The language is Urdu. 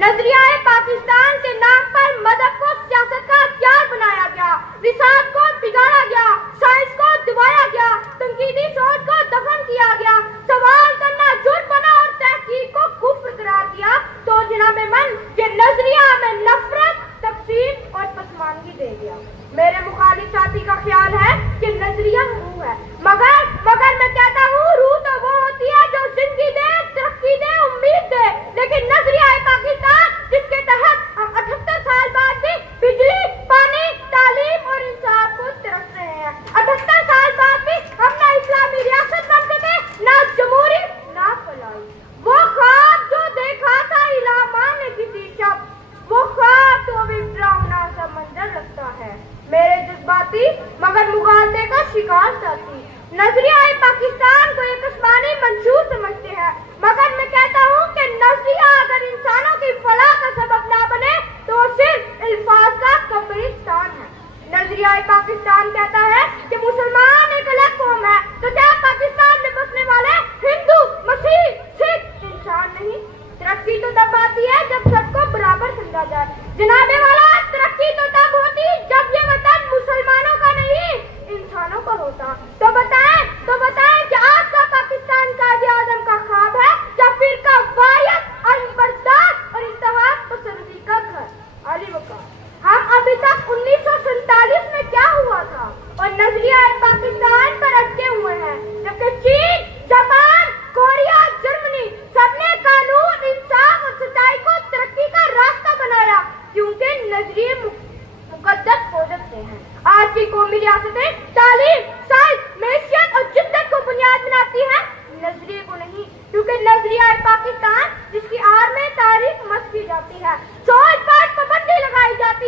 نظریہ پاکستان کے نام پر مذہب کو سیاست کا ہتھیار بنایا گیا، رسالت کو بگاڑا گیا، سائنس کو دبایا گیا، تنقیدی سوچ کو دفن کیا گیا، سوال کرنا جرم بنا اور تحقیق کو کفر قرار دیا، تو جناب من یہ نظریہ ہمیں نفرت، تقسیم اور پسماندگی دے گیا۔ میرے مخالف ساتھی کا خیال ہے کہ نظریہ روح ہے، مگر میں کہتا ہوں روح تو وہ ہوتی ہے جو زندگی دے، ترقی دے، امید دے، لیکن نظریہ پاکستان جس کے تحت ہم 78 سال بعد بھی بجلی، پانی، تعلیم اور انصاف کو ترس رہے ہیں، 78 سال بعد بھی ہم نہ اسلامی ریاست بن سکے، نہ جمہوری، نہ فلاحی۔ وہ خواب جو دیکھا تھا علماء نے کسی شب، وہ خواب تو ابھی ڈراؤنا سا منظر لگتا ہے۔ میرے جذباتی مگر مغالطے کا شکار ساتھی نظریہ پاکستان کو ایک آسمانی منشور سمجھتے ہیں، مگر میں کہتا ہوں کہ نظریہ اگر انسانوں کی فلاح کا سبب نہ بنے تو وہ صرف الفاظ کا قبرستان ہے۔ نظریہ پاکستان کہتا ہے کہ مسلمان ایک الگ قوم ہے، تو کیا پاکستان میں بسنے والے ہندو، مسیح، سکھ انسان نہیں؟ ترقی تو تب آتی ہے جب سب کو برابر سمجھا جائے۔ جناب والا ترقی تو تب ہوتی جب یہ وطن مسلمانوں کا نہیں انسانوں کا ہوتا۔ تو بتائیں کہ آج کا پاکستان قائد اعظم کا خواب ہے یا فرقہ واریت اور برداشت اور انتہا پسندی کا گھر؟ علی وقار ہم ابھی تک 1947 میں کیا ہوا تھا اور نظریہ پاکستان پر اٹکے ہوئے ہیں، جبکہ چین، جاپان، کوریا، جرمنی سب نے قانون، انصاف اور سچائی کو ترقی کا راستہ بنایا، کیونکہ نظریے مقدس ہو جاتے ہیں۔ آج کی قومی ریاستیں تعلیم، سائنس، معیشت اور جدت کو بنیاد بناتی ہیں، نظریے کو نہیں، کیونکہ نظریہ پاکستان جس کی آڑ میں تاریخ مس کی جاتی ہے، سوچ پر پابندی لگائی جاتی